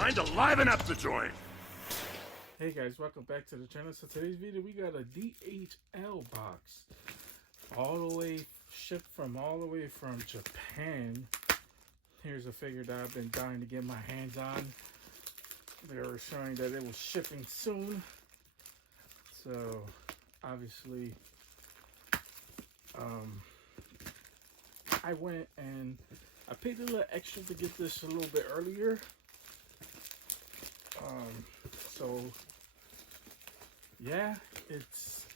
Time to liven up the joint. Hey guys, welcome back to the channel. So today's video, we got a DHL box, all the way shipped from all the way from Japan. Here's a figure that I've been dying to get my hands on. They were showing that it was shipping soon, so obviously I went and I paid a little extra to get this a little bit earlier. So yeah, it's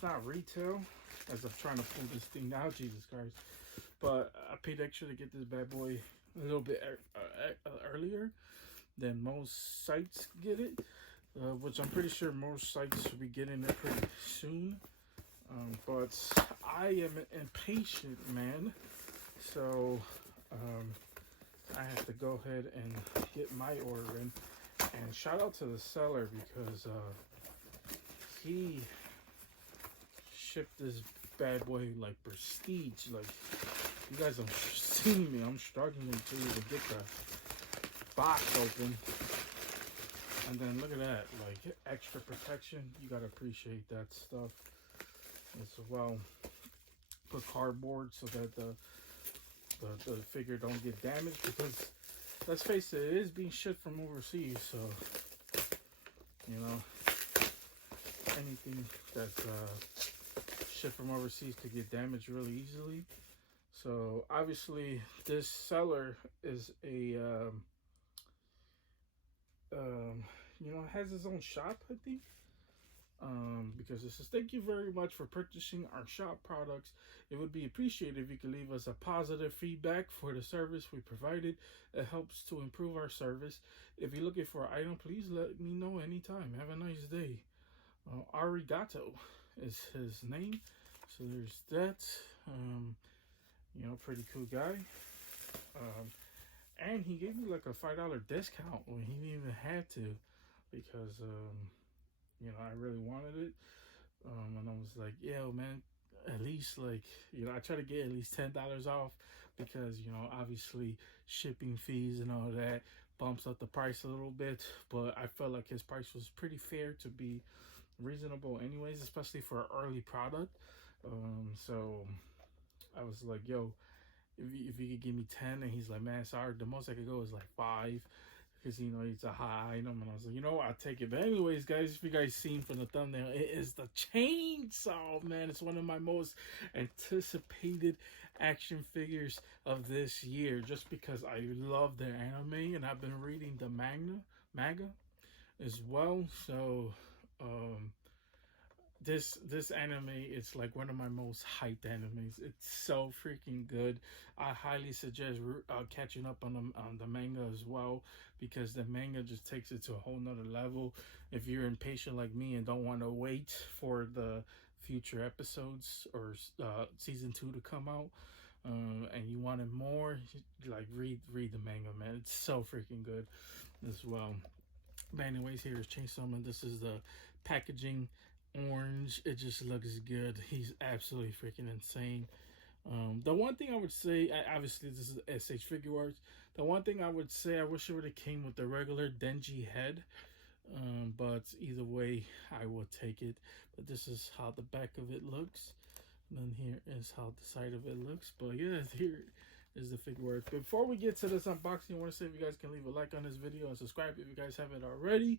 not retail, as I'm trying to pull this thing out, Jesus Christ, but I paid extra to get this bad boy a little bit earlier than most sites get it, which I'm pretty sure most sites will be getting it pretty soon. But I am impatient, man, so I have to go ahead and get my order in. And shout out to the seller, because he shipped this bad boy like prestige. Like, you guys have seen me, I'm struggling to even get the box open. And then look at that, like extra protection. You gotta appreciate that stuff as well. Put cardboard so that the figure don't get damaged, because let's face it, it is being shipped from overseas, so you know, anything that's shipped from overseas could get damaged really easily. So obviously this seller is a you know, has his own shop, I think. Because it says, thank you very much for purchasing our shop products. It would be appreciated if you could leave us a positive feedback for the service we provided. It helps to improve our service. If you're looking for an item, please let me know anytime. Have a nice day. Arigato is his name. So there's that. You know, pretty cool guy. And he gave me like a $5 discount when he didn't even had to, because you know, I really wanted it. And I was like, yo, man, at least, like, you know, I try to get at least $10 off, because, you know, obviously shipping fees and all that bumps up the price a little bit. But I felt like his price was pretty fair to be reasonable anyways, especially for an early product. So I was like, yo, if you could give me 10, and he's like, man, sorry, the most I could go is like 5, because, you know, it's a high item. And I was like, you know what, I'll take it. But anyways, guys, if you guys seen from the thumbnail, it is the chainsaw, man. It's one of my most anticipated action figures of this year, just because I love their anime, and I've been reading the manga as well. So this anime is like one of my most hyped animes. It's so freaking good. I highly suggest catching up on the manga as well, because the manga just takes it to a whole nother level. If you're impatient like me and don't want to wait for the future episodes or season 2 to come out, and you wanted more, like read the manga, man. It's so freaking good as well. But anyways, here is Chainsaw Man. This is the packaging. Orange, it just looks good. He's absolutely freaking insane. The one thing I would say, obviously this is S.H.Figuarts. The one thing I would say, I wish it would have came with the regular Denji head. But either way, I will take it. But this is how the back of it looks. And then here is how the side of it looks. But yeah, here is the Figuarts. Before we get to this unboxing, I want to say if you guys can leave a like on this video and subscribe if you guys haven't already.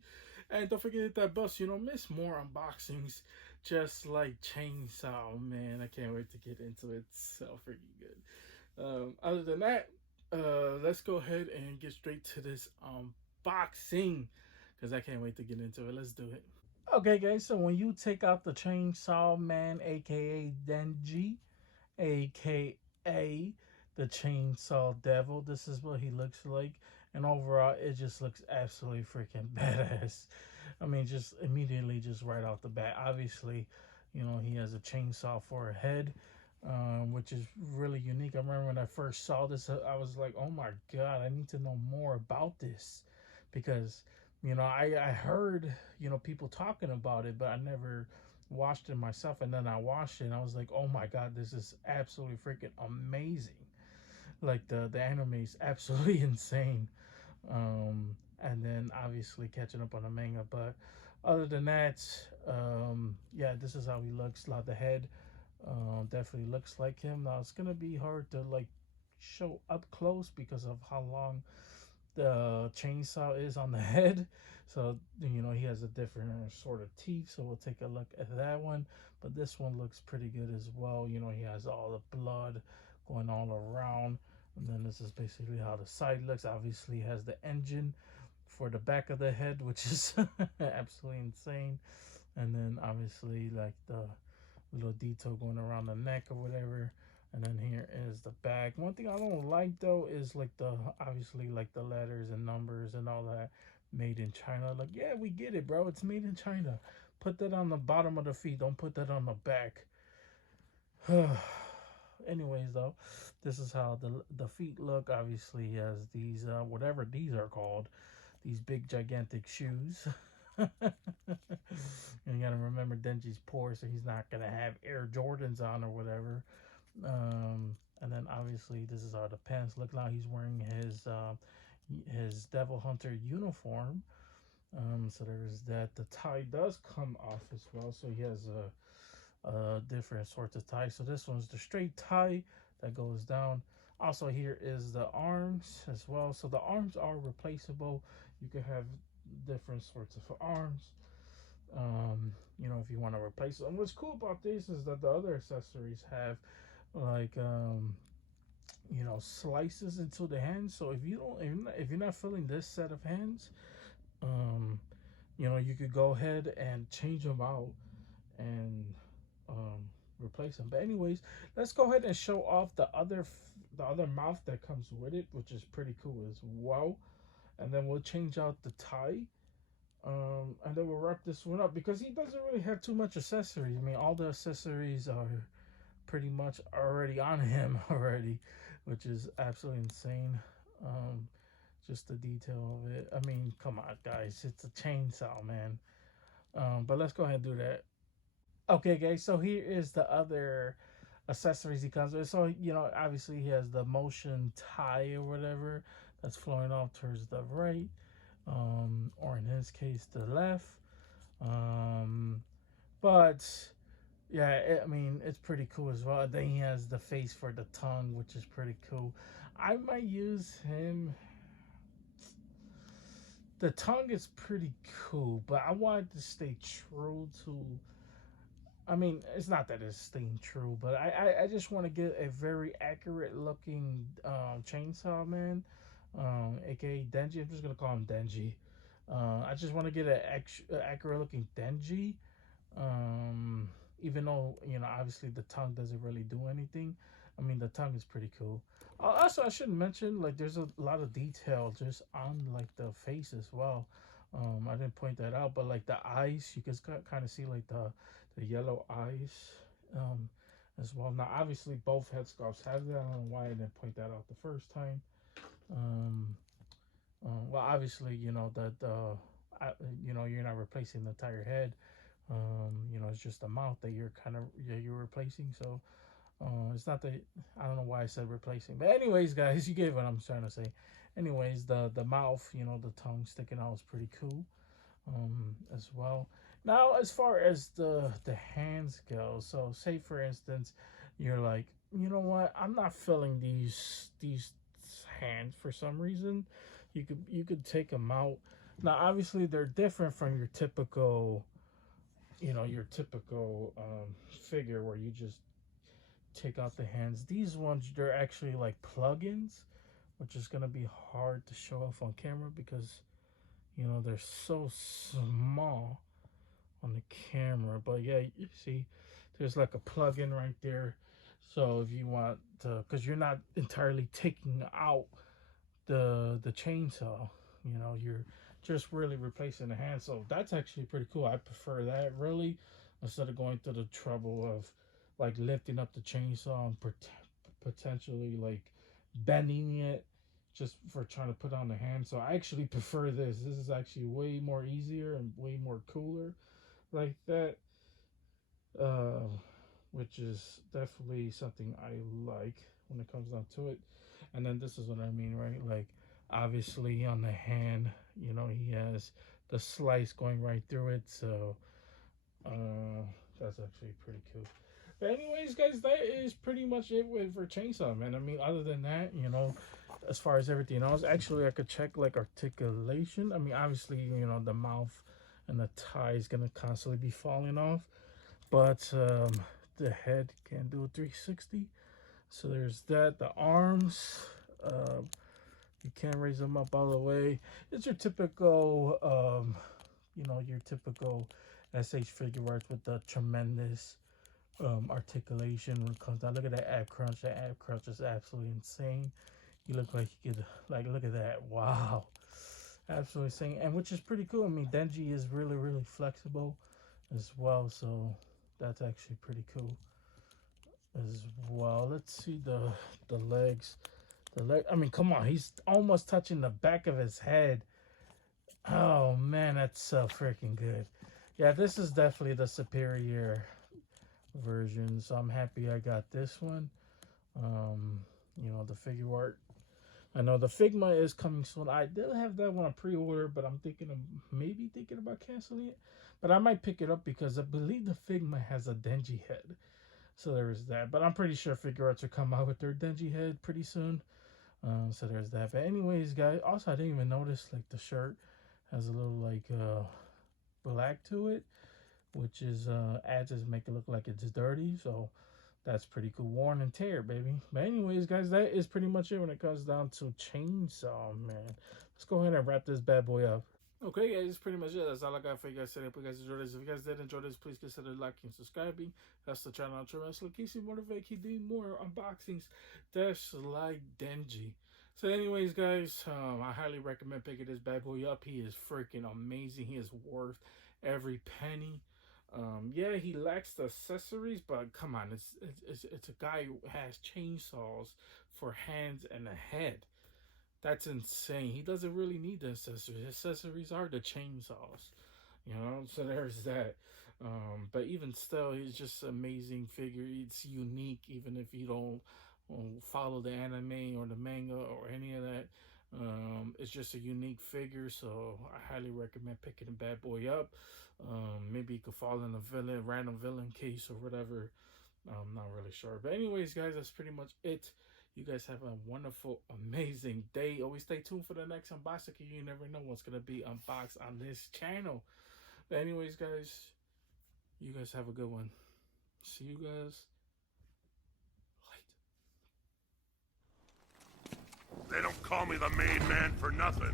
And don't forget to hit that bell so you don't miss more unboxings just like Chainsaw, man. I can't wait to get into it. It's so freaking good. Other than that, let's go ahead and get straight to this unboxing, because I can't wait to get into it. Let's do it. Okay, guys, so when you take out the Chainsaw Man, aka Denji, aka the Chainsaw Devil, this is what he looks like. And overall, it just looks absolutely freaking badass. I mean, just immediately, just right off the bat. Obviously, you know, he has a chainsaw for a head, which is really unique. I remember when I first saw this, I was like, oh my god, I need to know more about this, because, you know, I heard, you know, people talking about it, but I never watched it myself. And then I watched it and I was like, oh my god, this is absolutely freaking amazing. Like, the anime is absolutely insane. And then obviously catching up on the manga. But other than that, yeah, this is how he looks. Like the head, definitely looks like him. Now it's gonna be hard to like show up close because of how long the chainsaw is on the head. So he has a different sort of teeth. So we'll take a look at that one. But this one looks pretty good as well. He has all the blood going all around. And then this is basically how the side looks. Obviously has the engine for the back of the head, which is absolutely insane. And then obviously like the little detail going around the neck or whatever. And then here is the back. One thing I don't like though is like the obviously like the letters and numbers and all that made in China. Like, yeah, we get it, bro. It's made in China. Put that on the bottom of the feet. Don't put that on the back. Anyways, though, this is how the feet look. Obviously, he has these whatever these are called, these big gigantic shoes. And you gotta remember Denji's poor, so he's not gonna have Air Jordans on or whatever. And then obviously this is how the pants look. Now he's wearing his Devil Hunter uniform. So there's that. The tie does come off as well, so he has different sorts of ties. So this one's the straight tie that goes down. Also, here is the arms as well. So the arms are replaceable. You can have different sorts of arms. If you want to replace it. And what's cool about this is that the other accessories have like slices into the hands. So if you're not filling this set of hands, um, you could go ahead and change them out and um, replace them. But anyways, let's go ahead and show off the other mouth that comes with it, which is pretty cool as well. And then we'll change out the tie. And then we'll wrap this one up because he doesn't really have too much accessories. I mean, all the accessories are pretty much already on him already, which is absolutely insane. Um, just the detail of it. I mean, come on, guys, it's a chainsaw, man. But let's go ahead and do that. Okay, guys. So here is the other accessories he comes with. So obviously he has the motion tie or whatever that's flowing off towards the right, or in his case the left. Um, but yeah, I mean it's pretty cool as well. Then he has the face for the tongue, which is pretty cool. I might use him. The tongue is pretty cool, but I wanted to stay true to. I mean, it's not that it's staying true, but I just want to get a very accurate looking chainsaw man, aka Denji. I'm just gonna call him Denji. I just want to get an accurate looking Denji. Um, Even though obviously the tongue doesn't really do anything. I mean, the tongue is pretty cool. Also, I should mention like there's a lot of detail just on like the face as well. I didn't point that out, but like the eyes, you can kind of see like the yellow eyes, um, as well. Now, obviously, both head sculpts have that. I don't know why I didn't point that out the first time. Um, well, obviously, you're not replacing the entire head. It's just the mouth that you're replacing. So it's not that I don't know why I said replacing, but anyways, guys, you get what I'm trying to say. Anyways, the mouth, the tongue sticking out is pretty cool, as well. Now, as far as the hands go, so say for instance, you're like, you know what, I'm not filling these hands for some reason. You could take them out. Now, obviously, they're different from your typical figure where you just take out the hands. These ones, they're actually like plugins, which is gonna be hard to show off on camera because they're so small on the camera. But yeah, you see, there's like a plug-in right there. So if you want to, because you're not entirely taking out the chainsaw, you're just really replacing the hand. So that's actually pretty cool. I prefer that really instead of going through the trouble of like lifting up the chainsaw and potentially like bending it just for trying to put on the hand. So I actually prefer this. This is actually way more easier and way more cooler like that, uh, which is definitely something I like when it comes down to it. And then this is what I mean, right? Like Obviously, on the hand, you know, he has the slice going right through it. So that's actually pretty cool. But anyways, guys, that is pretty much it with for Chainsaw Man. I mean, other than that, you know, as far as everything else, actually, I could check like articulation. I mean, obviously, you know, the mouth and the tie is gonna constantly be falling off, but the head can do a 360. So there's that. The arms, you can't raise them up all the way. It's your typical, you know, your typical S.H.Figuarts with the tremendous articulation when it comes down. Look at that ab crunch. That ab crunch is absolutely insane. You look like you could, like, look at that. Wow. Absolutely insane. And which is pretty cool. I mean, Denji is really, really flexible as well. So that's actually pretty cool as well. Let's see the legs. The leg. I mean, come on. He's almost touching the back of his head. Oh man, that's so freaking good. Yeah, this is definitely the superior version. So I'm happy I got this one. Um, you know, the figure art. I know the Figma is coming soon. I did have that one on pre-order, but I'm thinking of maybe thinking about canceling it. But I might pick it up because I believe the Figma has a Denji head. So there is that. But I'm pretty sure Figure Arts will come out with their Denji head pretty soon. So there's that. But anyways, guys, also I didn't even notice like the shirt has a little like black to it, which is adds to make it look like it's dirty. So that's pretty cool. Worn and tear, baby. But anyways, guys, that is pretty much it when it comes down to Chainsaw Man. Let's go ahead and wrap this bad boy up. Okay, guys, that's pretty much it. That's all I got for you guys today. Hope you guys enjoyed this. If you guys did enjoy this, please consider liking and subscribing. That's the channel I'm trying to keep you motivated, keep doing more unboxings just like Denji. So, anyways, guys, I highly recommend picking this bad boy up. He is freaking amazing. He is worth every penny. Yeah, he lacks the accessories, but come on, it's a guy who has chainsaws for hands and a head. That's insane. He doesn't really need the accessories. Accessories are the chainsaws, you know. So there's that. But even still, he's just an amazing figure. It's unique, even if you don't follow the anime or the manga or any of that. It's just a unique figure, so I highly recommend picking the bad boy up. Maybe you could fall in a random villain case or whatever. I'm not really sure. But anyways, guys, that's pretty much it. You guys have a wonderful, amazing day. Always stay tuned for the next unboxing. You never know what's going to be unboxed on this channel. But anyways, guys, you guys have a good one. See you guys later. They don't call me the main man for nothing.